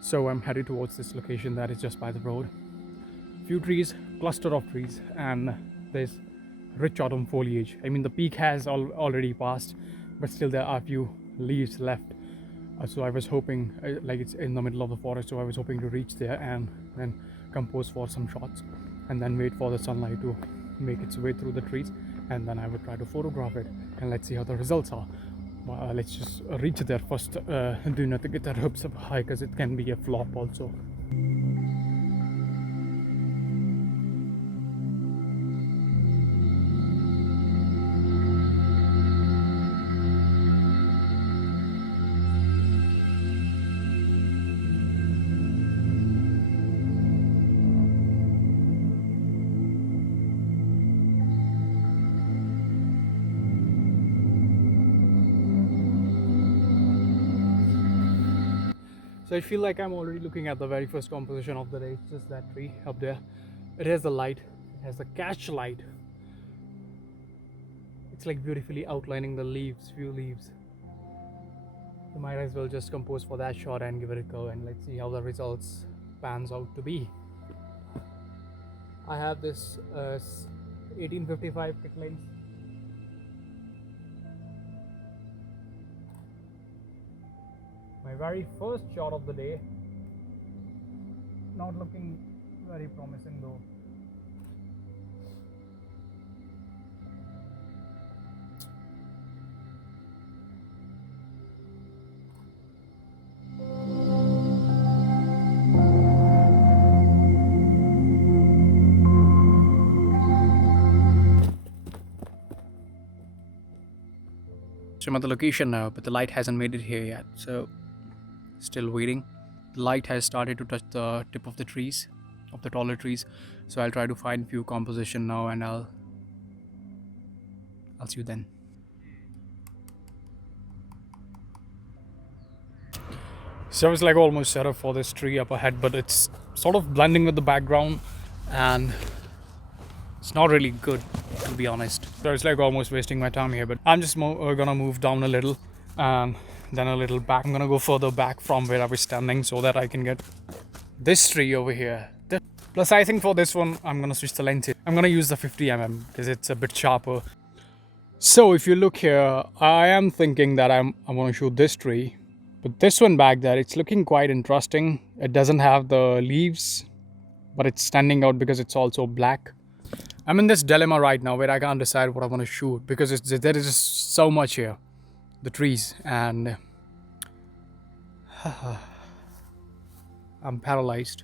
So I'm headed towards this location that is just by the road. Few trees, cluster of trees, and there's rich autumn foliage. I mean, the peak has already passed, but still there are a few leaves left. So I was hoping, like it's in the middle of the forest, so I was hoping to reach there and then compose for some shots, and then wait for the sunlight to make its way through the trees, and then I would try to photograph it, and let's see how the results are. Let's just reach there first. Do not get our hopes up high, because it can be a flop also. So I feel like I'm already looking at the very first composition of the day. It's just that tree up there. It has the light, it has the catch light. It's like beautifully outlining the leaves, few leaves. You might as well just compose for that shot and give it a go, and let's see how the results pans out to be. I have this 1855 kit lens. My very first shot of the day. Not looking very promising though. So I'm at the location now, but the light hasn't made it here yet, so still waiting. The light has started to touch the tip of the trees, of the taller trees, so I'll try to find few composition now, and I'll see you then. So I was like almost set up for this tree up ahead, but it's sort of blending with the background, and it's not really good, to be honest. So it's like almost wasting my time here, but I'm just gonna move down a little and then a little back. I'm gonna go further back from where I was standing so that I can get this tree over here. Plus I think for this one I'm gonna switch the lens. I'm gonna use the 50mm because it's a bit sharper. So if you look here, I am thinking that I want to shoot this tree, but this one back there, it's looking quite interesting. It doesn't have the leaves, but it's standing out because it's also black. I'm in this dilemma right now where I can't decide what I want to shoot, because there is just so much here, the trees, and I'm paralyzed.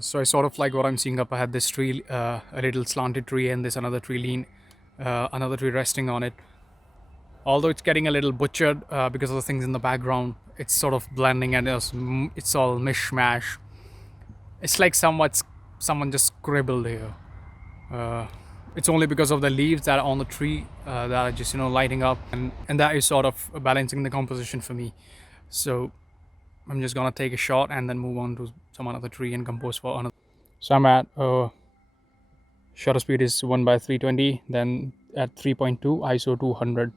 So I sort of like what I'm seeing up. I had this tree, a little slanted tree, and this another tree another tree resting on it. Although it's getting a little butchered because of the things in the background, it's sort of blending, and it's all mishmash. It's like someone just scribbled here. Uh, it's only because of the leaves that are on the tree that are just lighting up, and that is sort of balancing the composition for me. So I'm just gonna take a shot and then move on to some another tree and compose for another. So I'm at shutter speed is 1/320, then at 3.2 ISO 200.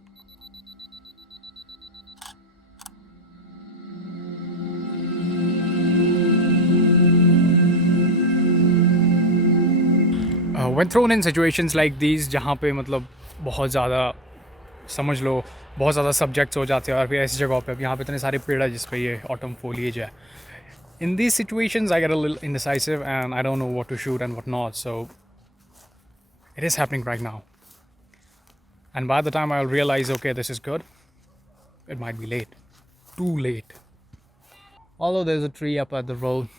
When thrown in situations like these जहाँ पे मतलब बहुत ज़्यादा समझ लो बहुत ज़्यादा subjects हो जाते हैं, और फिर ऐसी जगहों पे अब यहाँ पे इतने सारे पेड़ है जिस पे ये ऑटम foliage है. In these situations I get a little indecisive and I don't know what to shoot and what not, so it is happening right now. And by the time I'll realize, okay, this is good, it might be late. Too late. Although there's a tree up at the road,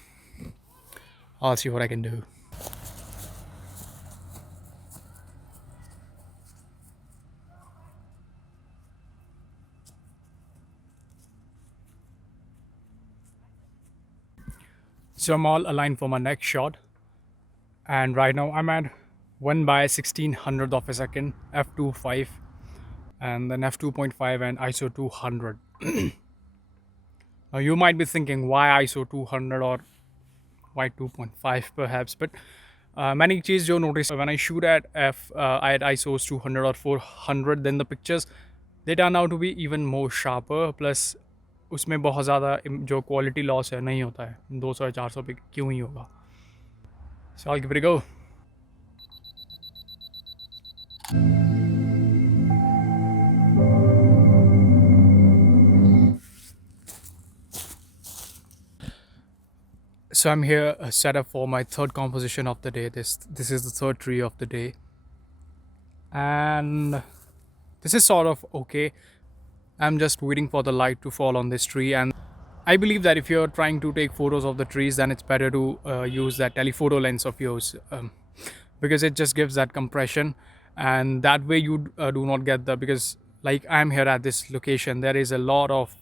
I'll see what I can do. So I'm all aligned for my next shot, and right now I'm at 1 by 1600th of a second f2.5 and then f2.5 and ISO 200. Now you might be thinking why ISO 200 or why 2.5 perhaps, but many चीज़ जो notice when I shoot at at ISOs 200 or 400, then the pictures they turn out to be even more sharper, plus उसमें बहुत ज़्यादा जो quality loss है नहीं होता है 200 या 400 पे क्यों ही होगा. So I'll give it a go. So I'm here set up for my third composition of the day. This is the third tree of the day, and this is sort of okay. I'm just waiting for the light to fall on this tree, and I believe that if you're trying to take photos of the trees, then it's better to use that telephoto lens of yours, because it just gives that compression, and that way you do not get the, because like I'm here at this location, there is a lot of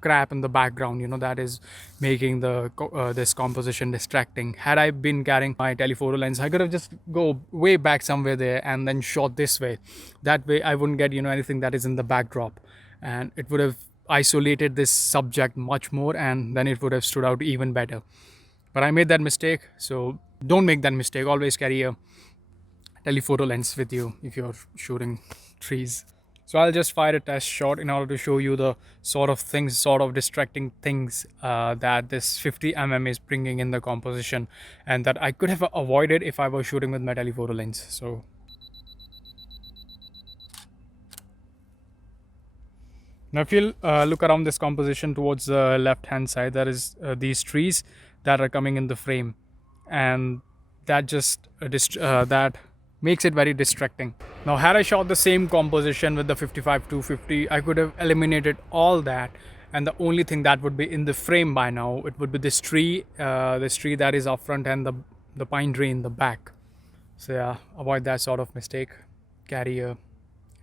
crap in the background, you know, that is making the this composition distracting. Had I been carrying my telephoto lens, I could have just go way back somewhere there and then shot this way. That way I wouldn't get, you know, anything that is in the backdrop, and it would have isolated this subject much more, and then it would have stood out even better. But I made that mistake, so don't make that mistake. Always carry a telephoto lens with you if you're shooting trees. So I'll just fire a test shot in order to show you the sort of distracting things that this 50mm is bringing in the composition, and that I could have avoided if I was shooting with my telephoto lens. So now if you look around this composition towards the left hand side, there is these trees that are coming in the frame, and that just that makes it very distracting. Now had I shot the same composition with the 55-250, I could have eliminated all that, and the only thing that would be in the frame by now, it would be this tree that is up front, and the pine tree in the back. So yeah, avoid that sort of mistake. Carry a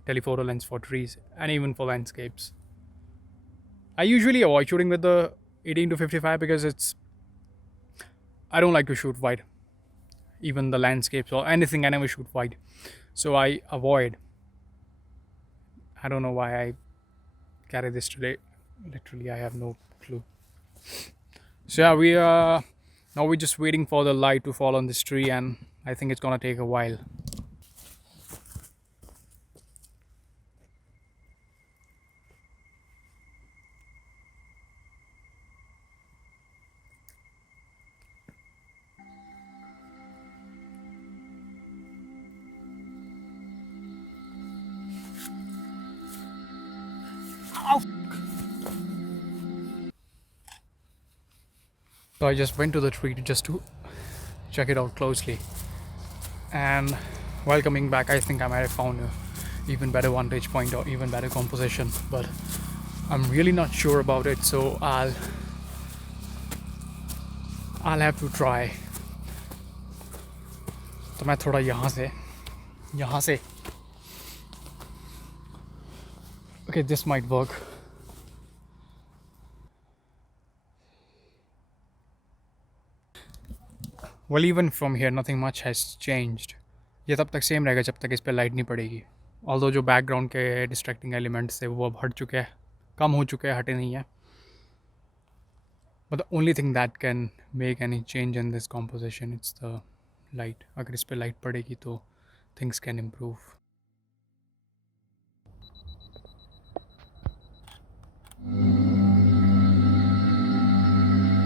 telephoto lens for trees and even for landscapes. I usually avoid shooting with the 18-55 because I don't like to shoot wide. Even the landscapes or anything, I never shoot wide, so I avoid. I don't know why I carry this today. Literally, I have no clue. So yeah, now we're just waiting for the light to fall on this tree, and I think it's gonna take a while. So I just went to the tree just to check it out closely, and while coming back, I think I might have found a even better vantage point or even better composition, but I'm really not sure about it, so I'll have to try. तो मैं थोड़ा यहाँ से okay, this might work. Well, even from here nothing much has changed. ये तब तक same रहेगा जब तक इस पर लाइट नहीं पड़ेगी. Although जो बैकग्राउंड के डिस्ट्रैक्टिंग एलिमेंट्स थे वो अब हट चुके हैं, कम हो चुके हैं, हटे नहीं है. But the only thing that can make any change in this composition, it's the light. अगर इस पर लाइट पड़ेगी तो things can improve.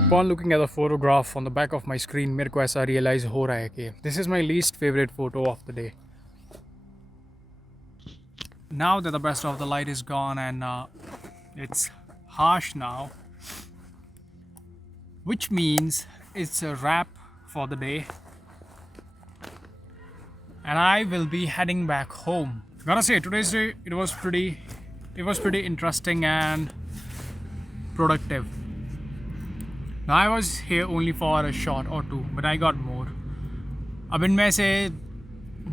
Upon looking at the photograph on the back of my screen, मेरे को ऐसा realize हो रहा है कि this is my least favorite photo of the day. Now that the best of the light is gone and it's harsh now, which means it's a wrap for the day, and I will be heading back home. Gotta say, today's day it was pretty interesting and productive. Now I was here only for a shot or two, but I got more. अब इनमें से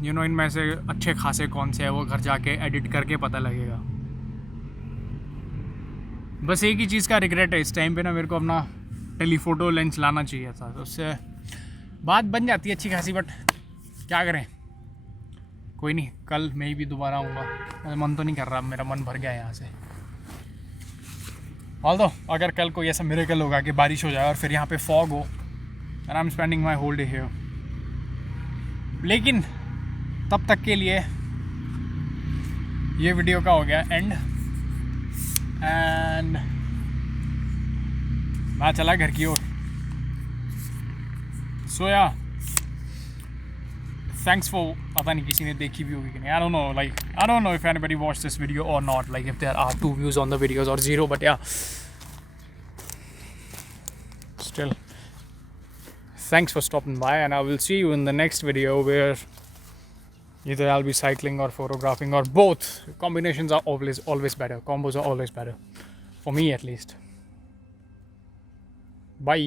इनमें से अच्छे खासे कौन से है वो घर जाके एडिट करके पता लगेगा. बस एक ही चीज़ का रिग्रेट है इस टाइम पे ना, मेरे को अपना टेलीफोटो लेंस लाना चाहिए था. तो उससे बात बन जाती है अच्छी खासी, बट क्या करें, कोई नहीं, कल मैं भी दोबारा आऊँगा। मेरा मन तो नहीं कर रहा, मेरा मन भर गया यहाँ से। ऑल्दो अगर कल कोई ऐसा मिरेकल होगा कि बारिश हो जाए और फिर यहाँ पे फॉग हो and I am spending my whole day here, लेकिन तब तक के लिए ये वीडियो का हो गया एंड मैं चला घर की ओर। सोया थैंक्स फॉर, पता नहीं किसी ने देखी भी होगी कि नहीं, I don't know, like I don't know if anybody watch this video or not, like if there are 2 views on the videos or 0, but yeah still thanks for stopping by, and I will see you in the next video where either I'll be cycling or photographing or both. Combinations are always better, combos are always better, for me at least. Bye.